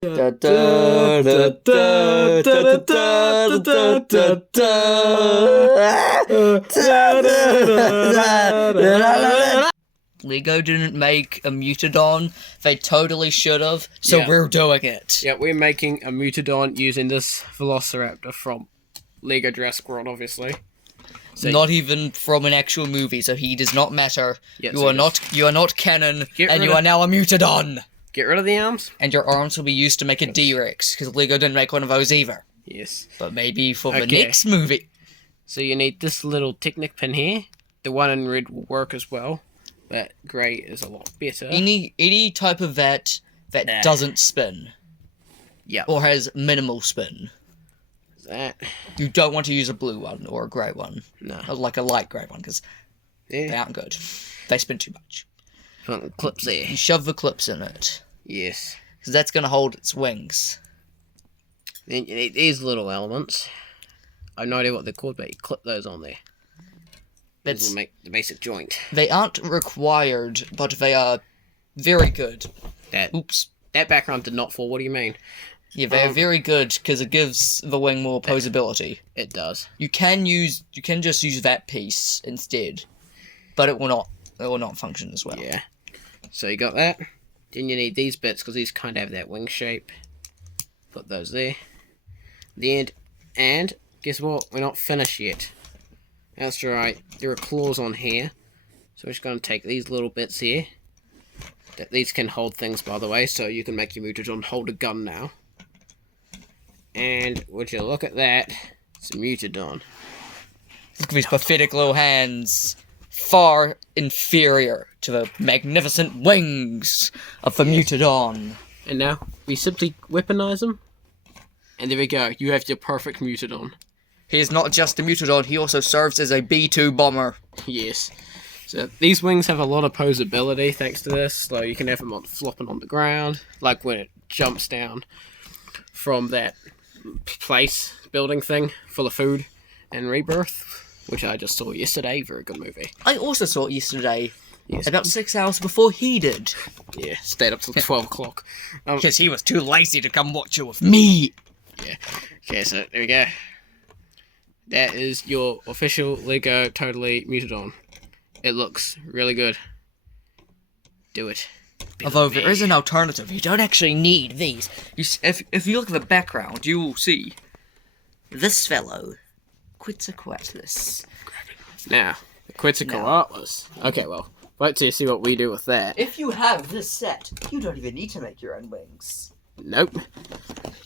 Lego didn't make a Mutadon. They totally should have, so we're doing it. Yeah, we're making a Mutadon using this Velociraptor from Lego Jurassic World, obviously. So not even from an actual movie, so he does not matter. Yeah, you are not canon, and you are now a Mutadon. Get rid of the arms. And your arms will be used to make a D-Rex, because Lego didn't make one of those either. Yes. But maybe for the next movie. So you need this little Technic pin here. The one in red will work as well, but grey is a lot better. Any type of that doesn't spin. Yeah. Or has minimal spin. That. You don't want to use a blue one or a grey one. No. Or like a light grey one, because they aren't good. They spin too much. Put the clips there. You shove the clips in it. Yes. Because that's going to hold its wings. Then you need these little elements. I have no idea what they're called, but you clip those on there. Those will make the basic joint. They aren't required, but they are very good. That background did not fall. What do you mean? Yeah, they are very good because it gives the wing more posability. It does. You can just use that piece instead, but it will not function as well. Yeah. So you got that. Then you need these bits because these kind of have that wing shape. Put those there. The end. And guess what? We're not finished yet. That's right. There are claws on here. So we're just going to take these little bits here. These can hold things, by the way, so you can make your Mutadon hold a gun now. And would you look at that? It's a Mutadon. Look at these pathetic little hands. Far inferior to the magnificent wings of the Mutadon. And now we simply weaponize them. And there we go. You have your perfect Mutadon. He is not just a Mutadon, he also serves as a B-2 bomber. Yes. So these wings have a lot of posability thanks to this. So you can have them flopping on the ground. Like when it jumps down from that building thing full of food in Rebirth, which I just saw yesterday. Very good movie. I also saw it yesterday. Yes. About 6 hours before he did. Yeah, stayed up till 12 o'clock. Because he was too lazy to come watch it with me. Yeah. Okay, so there we go. That is your official Lego Totally Mutadon. It looks really good. Do it. Although there is an alternative. You don't actually need these. If you look at the background, you will see this fellow, Quetzalcoatlus. Now, the Quetzalcoatlus. Okay, well, wait till you see what we do with that. If you have this set, you don't even need to make your own wings. Nope.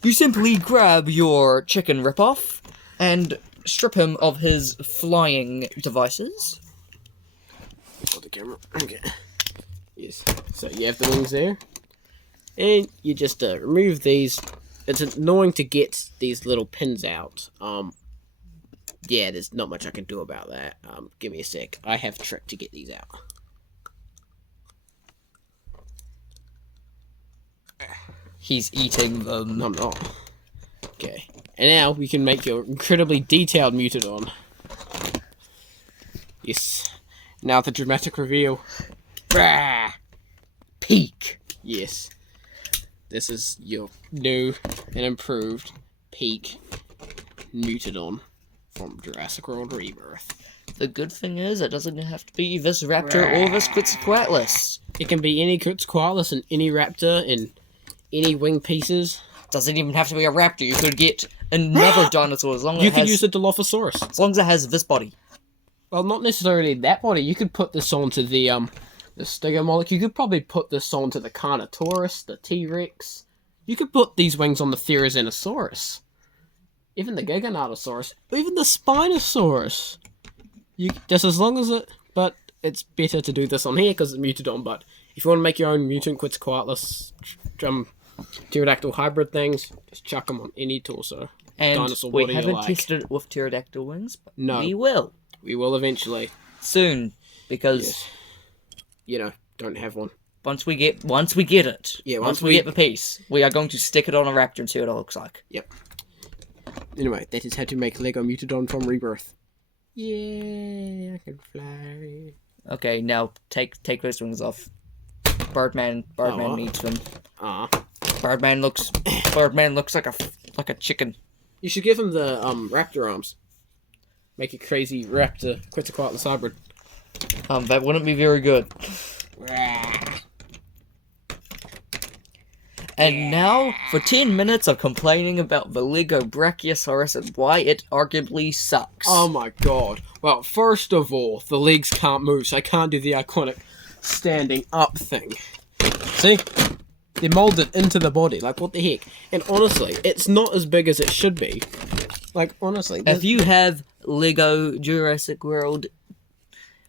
You simply grab your chicken ripoff and strip him of his flying devices. Hold the camera. Okay. Yes. So you have the wings there. And you just remove these. It's annoying to get these little pins out. Yeah, there's not much I can do about that. Give me a sec. I have a trick to get these out. He's eating them. No, I'm not. Okay. And now we can make your incredibly detailed Mutadon. Yes. Now the dramatic reveal. Brah! Peak. Yes. This is your new and improved peak Mutadon from Jurassic World Rebirth. The good thing is, it doesn't have to be this raptor or this Quetzalcoatlus. It can be any Quetzalcoatlus and any raptor and any wing pieces. Doesn't even have to be a raptor. You could get another dinosaur as long as you can use a Dilophosaurus. As long as it has this body. Well, not necessarily that body. You could put this onto the Stygomoloch. You could probably put this onto the Carnotaurus, the T-Rex. You could put these wings on the Therizinosaurus. Even the Giganotosaurus. Even the Spinosaurus. Just as long as it... But it's better to do this on here because it's Mutadon. But if you want to make your own mutant Quetzalcoatlus pterodactyl hybrid things, just chuck them on any torso. And dinosaur we body haven't you like. tested it with pterodactyl wings, but No. we will. We will eventually. Soon. Because... You know, don't have one. Once we get it. Yeah, once we get the piece, we are going to stick it on a raptor and see what it looks like. Yep. Anyway, that is how to make Lego Mutadon from Rebirth. Yeah, I can fly. Okay, now take those wings off. Birdman needs them. Birdman looks like a chicken. You should give him the raptor arms. Make a crazy raptor Quetzalcoatl hybrid. That wouldn't be very good. And now, for 10 minutes of complaining about the Lego Brachiosaurus and why it arguably sucks. Oh my god. Well, first of all, the legs can't move, so I can't do the iconic standing up thing. See? They're molded into the body. Like, what the heck? And honestly, it's not as big as it should be. Like, honestly. If you have Lego Jurassic World,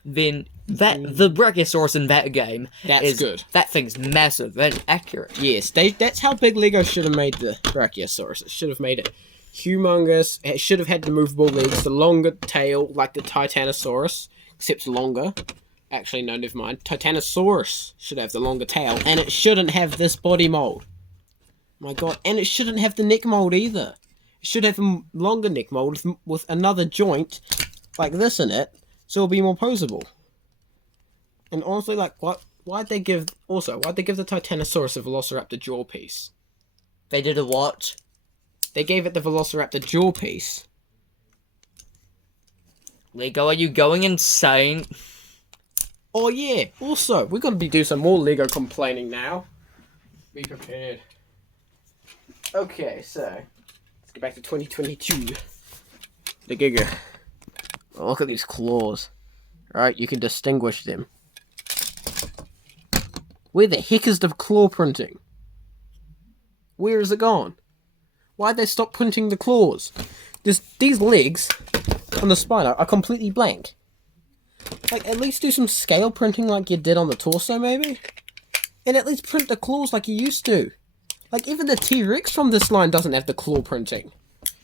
then the Brachiosaurus in that game That's good. That thing's massive and accurate. Yes, that's how big Lego should have made the Brachiosaurus. It should have made it humongous. It should have had the movable legs, the longer tail, like the Titanosaurus, except longer. Actually, no, never mind. Titanosaurus should have the longer tail, and it shouldn't have this body mold. My god, and it shouldn't have the neck mold either. It should have a longer neck mold with another joint like this in it, so it'll be more posable. And honestly, like, why'd they give the Titanosaurus a Velociraptor jaw piece? They did a what? They gave it the Velociraptor jaw piece. Lego, are you going insane? Oh yeah, also, we're going to be doing some more Lego complaining now. Be prepared. Okay, so, let's get back to 2022. The Giga. Oh, look at these claws. Right, you can distinguish them. Where the heck is the claw printing? Where is it gone? Why'd they stop printing the claws? These legs on the spine are completely blank. Like, at least do some scale printing like you did on the torso, maybe? And at least print the claws like you used to. Like, even the T-Rex from this line doesn't have the claw printing.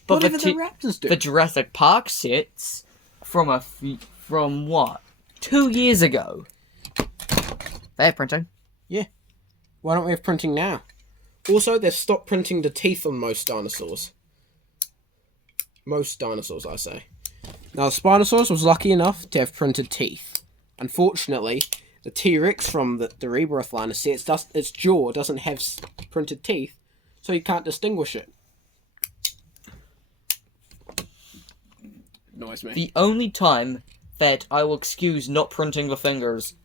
But even the Raptors do. The Jurassic Park sets from what? 2 years ago. They have printing. Yeah. Why don't we have printing now? Also, they've stopped printing the teeth on most dinosaurs. Most dinosaurs, I say. Now, the Spinosaurus was lucky enough to have printed teeth. Unfortunately, the T-Rex from the Rebirth line of sets, its jaw doesn't have printed teeth, so you can't distinguish it. Annoys me. The only time that I will excuse not printing the fingers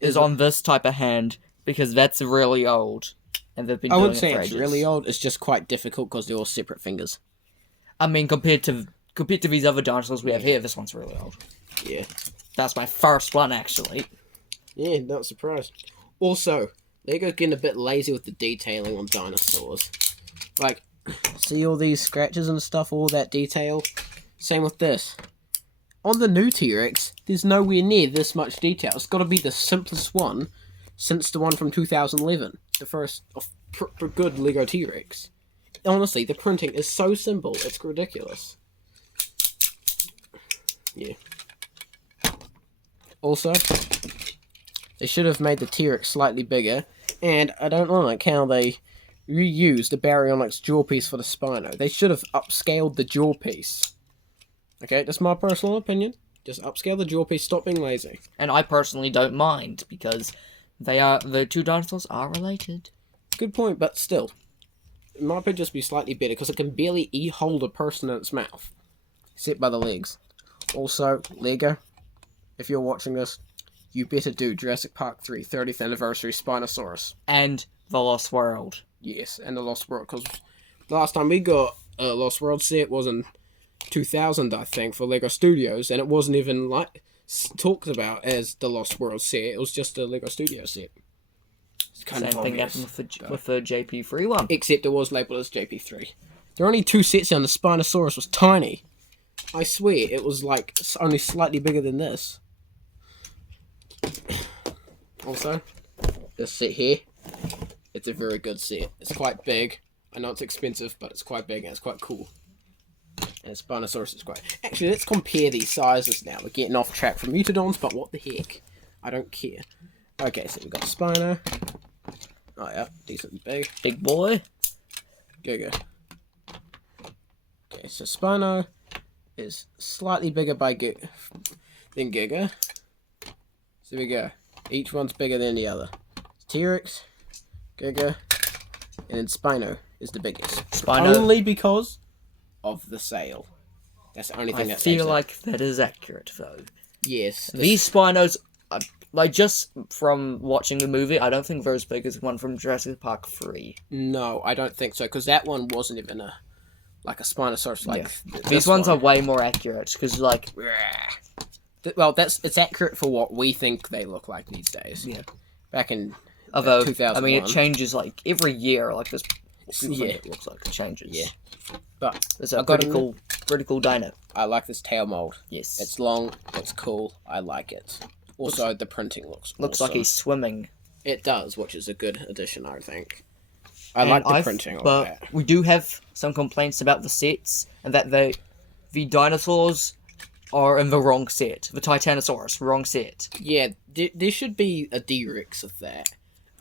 is on this type of hand, because that's really old. And they've been doing it for ages. I wouldn't say it's really old, it's just quite difficult because they're all separate fingers. I mean, compared to these other dinosaurs we have here, this one's really old. Yeah. That's my first one, actually. Yeah, not surprised. Also, Lego's getting a bit lazy with the detailing on dinosaurs. Like, see all these scratches and stuff, all that detail? Same with this. On the new T-Rex, there's nowhere near this much detail. It's got to be the simplest one since the one from 2011. The first good Lego T-Rex. Honestly, the printing is so simple, it's ridiculous. Yeah. Also, they should have made the T-Rex slightly bigger, and I don't like how they reused the Baryonyx jaw piece for the Spino. They should have upscaled the jaw piece. Okay, that's my personal opinion. Just upscale the jaw piece, stop being lazy. And I personally don't mind, because the two dinosaurs are related. Good point, but still. It might be just be slightly better, because it can barely hold a person in its mouth. Except by the legs. Also, Lego, if you're watching this, you better do Jurassic Park 3 30th Anniversary Spinosaurus. And The Lost World. Yes, and The Lost World, because the last time we got a Lost World set was in 2000, I think, for Lego Studios, and it wasn't even like talked about as the Lost World set. It was just a Lego Studio set. It's kind Same of thing happened with the JP3 one. Except it was labelled as JP3. There are only two sets and the Spinosaurus was tiny. I swear, it was like only slightly bigger than this. Also, this set here, it's a very good set. It's quite big. I know it's expensive, but it's quite big and it's quite cool. And Spinosaurus is great. Actually, let's compare these sizes now. We're getting off track from Mutadons, but what the heck? I don't care. Okay, so we've got Spino. Oh yeah, decent big. Big boy. Giga. Okay, so Spino is slightly bigger than Giga. So we go. Each one's bigger than the other. T-Rex, Giga, and then Spino is the biggest. Spino. Only because of the sale. That's the only thing I that feel like that is accurate, though. Yes. These Spinos, like, just from watching the movie, I don't think they're as big as the one from Jurassic Park 3. No, I don't think so, because that one wasn't even a Spinosaurus like These ones are way more accurate, because, like... Well, it's accurate for what we think they look like these days. Yeah. Back in Although, 2001. I mean, it changes, like, every year, like, this... Yeah. It looks like it changes. Yeah. But It's a pretty cool dino. I like this tail mold. Yes. It's long, it's cool, I like it. Also, the printing looks Looks awesome. like he's swimming. It does, which is a good addition, I think. I like the printing of that. But we do have some complaints about the sets, and that the dinosaurs are in the wrong set. The Titanosaurus, wrong set. Yeah, there should be a D-Rex of that.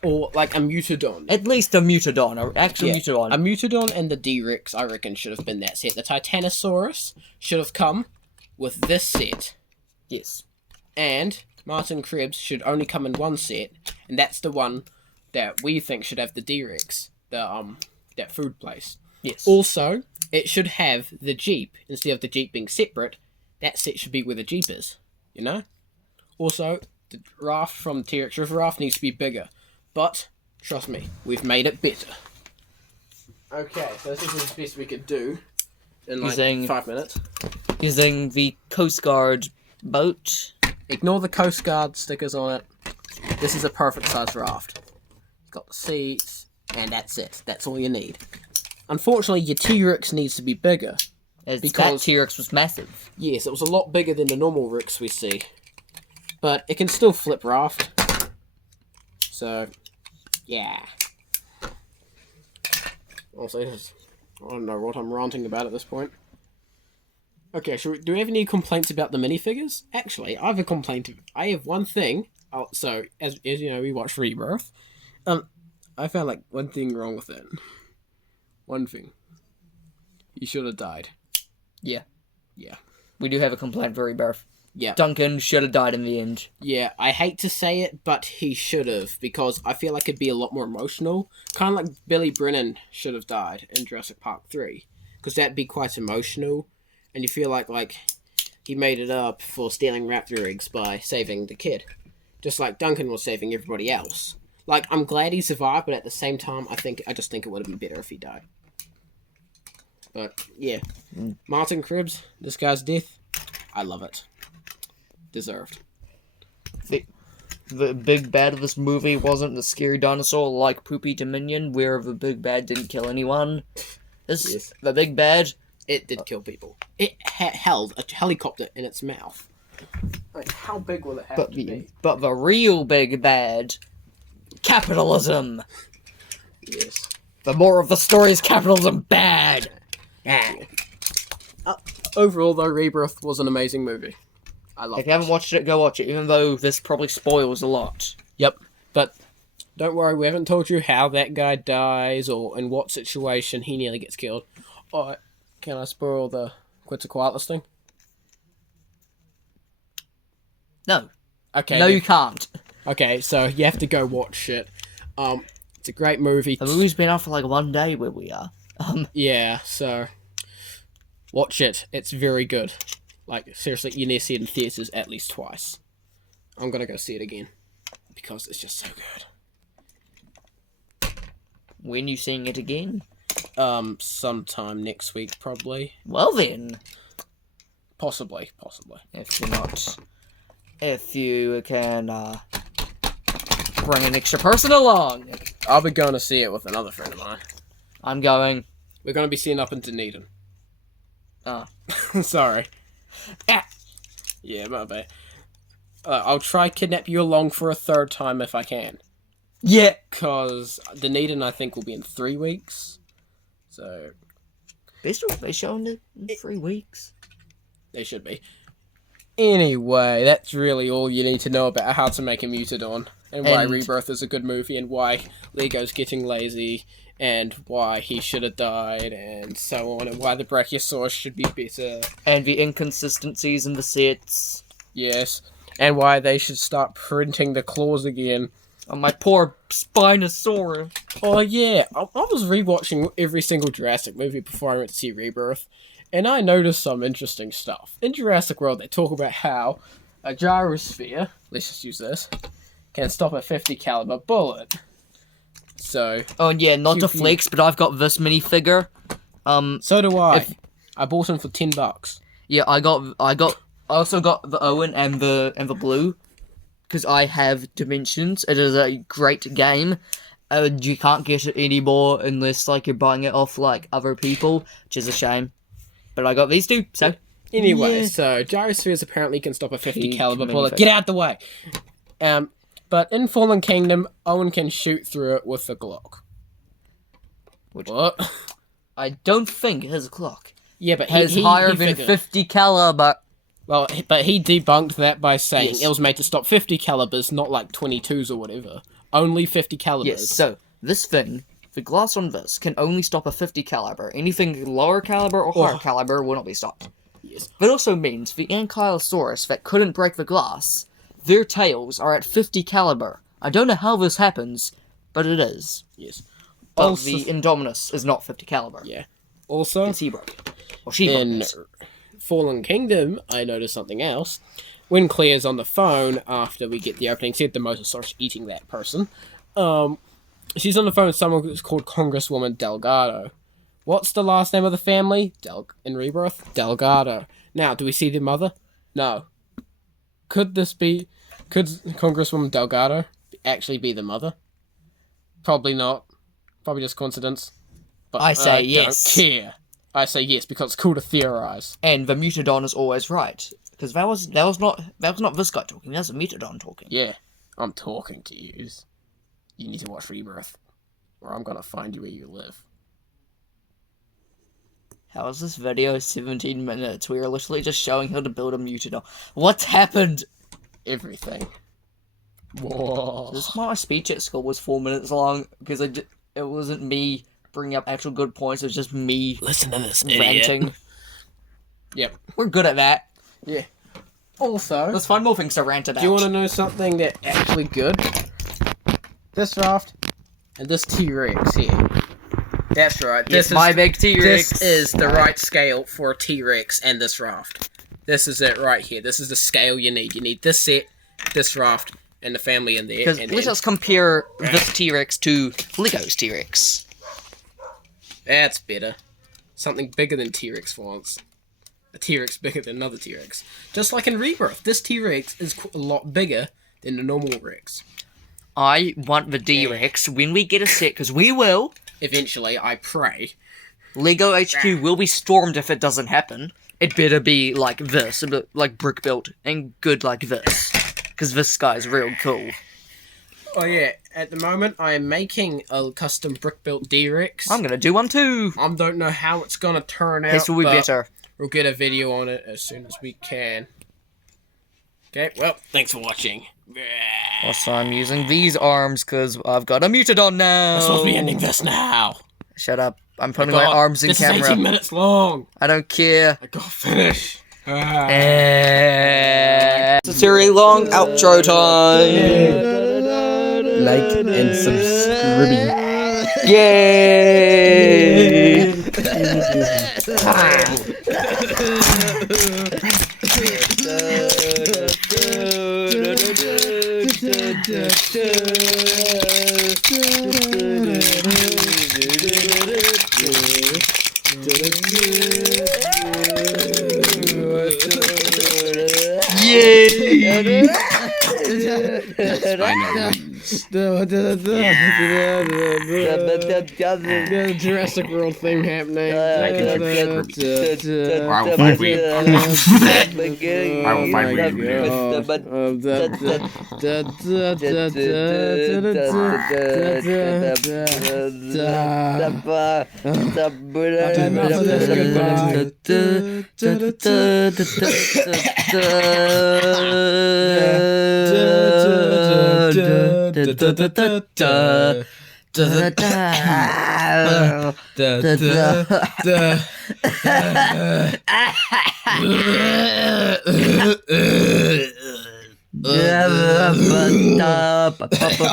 Or, like, a Mutadon. At least a Mutadon, an actual Mutadon. A Mutadon and the D-Rex, I reckon, should have been that set. The Titanosaurus should have come with this set. Yes. And Martin Krebs should only come in one set, and that's the one that we think should have the D-Rex, that food place. Yes. Also, it should have the Jeep. Instead of the Jeep being separate, that set should be where the Jeep is, you know? Also, the raft from T-Rex River Raft needs to be bigger. But, trust me, we've made it better. Okay, so this is the best we could do in like 5 minutes. Using the Coast Guard boat. Ignore the Coast Guard stickers on it. This is a perfect size raft. It's got the seats, and that's it. That's all you need. Unfortunately, your T-Rex needs to be bigger. Because that T-Rex was massive. Yes, it was a lot bigger than the normal Rex we see. But it can still flip raft. So, yeah. Also, I don't know what I'm ranting about at this point. Okay, do we have any complaints about the minifigures? Actually, I have a complaint. I have one thing. So, as you know, we watched Rebirth. I found like one thing wrong with it. One thing. He should have died. Yeah. Yeah. We do have a complaint for Rebirth. Yeah. Duncan should have died in the end. Yeah, I hate to say it, but he should have, because I feel like it'd be a lot more emotional. Kind of like Billy Brennan should have died in Jurassic Park 3. Because that'd be quite emotional, and you feel like he made it up for stealing raptor eggs by saving the kid. Just like Duncan was saving everybody else. Like, I'm glad he survived, but at the same time, I just think it would have been better if he died. But, yeah. Martin Krebs, this guy's death, I love it. Deserved. The big bad of this movie wasn't the scary dinosaur like Poopy Dominion, where the big bad didn't kill anyone. The big bad... It did kill people. It held a helicopter in its mouth. Like, how big will it have to be? But the real big bad... Capitalism! Yes. The moral of the story is capitalism bad! Yeah. Overall, though, Rebirth was an amazing movie. I love it. If you haven't watched it, go watch it, even though this probably spoils a lot. Yep. But don't worry, we haven't told you how that guy dies or in what situation he nearly gets killed. Alright, can I spoil the Quetzalcoatlus thing? No. Okay. No, you can't. Okay, so you have to go watch it. It's a great movie. The movie's been out for like 1 day where we are. Yeah, so watch it. It's very good. Like, seriously, you need to see it in theatres at least twice. I'm gonna go see it again. Because it's just so good. When you seeing it again? Sometime next week, probably. Well then. Possibly. If you're not... If you can, bring an extra person along. I'll be going to see it with another friend of mine. I'm going. We're going to be seeing up in Dunedin. Oh. Sorry. Yeah, my bad. I'll try kidnap you along for a third time if I can. Yeah. Because Dunedin, I think, will be in 3 weeks. So... They're showing it in 3 weeks. They should be. Anyway, that's really all you need to know about how to make a Mutadon. And why Rebirth is a good movie, and why Lego's getting lazy, and why he should have died, and so on, and why the Brachiosaurus should be better. And the inconsistencies in the sets. Yes. And why they should start printing the claws again. Oh, my poor Spinosaurus. Oh yeah, I was rewatching every single Jurassic movie before I went to see Rebirth, and I noticed some interesting stuff. In Jurassic World, they talk about how a gyrosphere, let's just use this, can stop a 50 caliber bullet. So. Oh yeah, not to flex, but I've got this minifigure. So do I. if- I bought him for $10. Yeah, I also got the Owen and the blue, because I have Dimensions. It is a great game. You can't get it anymore unless like you're buying it off like other people, which is a shame. But I got these two, so Anyway, yeah. so gyrospheres apparently can stop a 50 Peak caliber bullet. minifigure. Get out the way. But in Fallen Kingdom, Owen can shoot through it with the Glock. What? I don't think it has a clock. Yeah, but Has he higher than figured. 50 caliber. Well, but he debunked that by saying Yes. it was made to stop 50 calibers, not like 22s or whatever. Only 50 calibers. Yes, so this thing, the glass on this, can only stop a 50 caliber. Anything lower caliber or higher caliber will not be stopped. Yes. That also means the Ankylosaurus that couldn't break the glass, their tails are at 50 caliber. I don't know how this happens, but it is. Yes. But Also- the Indominus is not 50 caliber. Yeah. Also, Because he broke it. Or she broke in it. Fallen Kingdom, I noticed something else. When Claire's on the phone after we get the opening scene, the Mosasaurus eating that person, she's on the phone with someone who's called Congresswoman Delgado. What's the last name of the family? In Rebirth? Delgado. Now, do we see the mother? No. Could Congresswoman Delgado actually be the mother? Probably not. Probably just coincidence. But I say I yes. don't care. I say yes because it's cool to theorize. And the Mutadon is always right. Because that was not this guy talking, that was a Mutadon talking. Yeah, I'm talking to you. You need to watch Rebirth, or I'm gonna find you where you live. How is this video 17 minutes? We are literally just showing how to build a Mutadon. What's happened? Everything. Whoa. This is why my speech at school was 4 minutes long, because it wasn't me bringing up actual good points, it was just me Listen to this ranting. Yep. We're good at that. Yeah. Also, Let's find more things to rant about. do you want to know something that actually good? This raft and this T-Rex here. That's right. Yes, my big T-Rex. This is the right scale for a T-Rex and this raft. This is it right here. This is the scale you need. You need this set, this raft, and the family in there. Because And let then us compare this T-Rex to Lego's T-Rex. that's better. Something bigger than T-Rex for once. A T-Rex bigger than another T-Rex. Just like in Rebirth, this T-Rex is a lot bigger than the normal Rex. I want the D-Rex when we get a set, because we will. Eventually, I pray. Lego HQ will be stormed if it doesn't happen. It better be like this, a bit like brick built, and good like this. Because this guy's real cool. Oh yeah, at the moment I am making a custom brick-built D-Rex. I'm gonna do one too. I don't know how it's gonna turn out, This will be but better. we'll get a video on it as soon as we can. Okay, well, thanks for watching. Also, I'm using these arms because I've got a Mutadon now. We're supposed to be ending this now. Shut up. I'm putting God, my arms in this camera. is 18 minutes long. I don't care. I gotta finish. It's a very long outro time. Like and subscribe. Yay! Yay! The Jurassic World thing happening. I will find we. I will find we.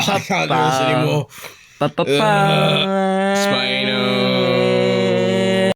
I can't do this anymore. Spino.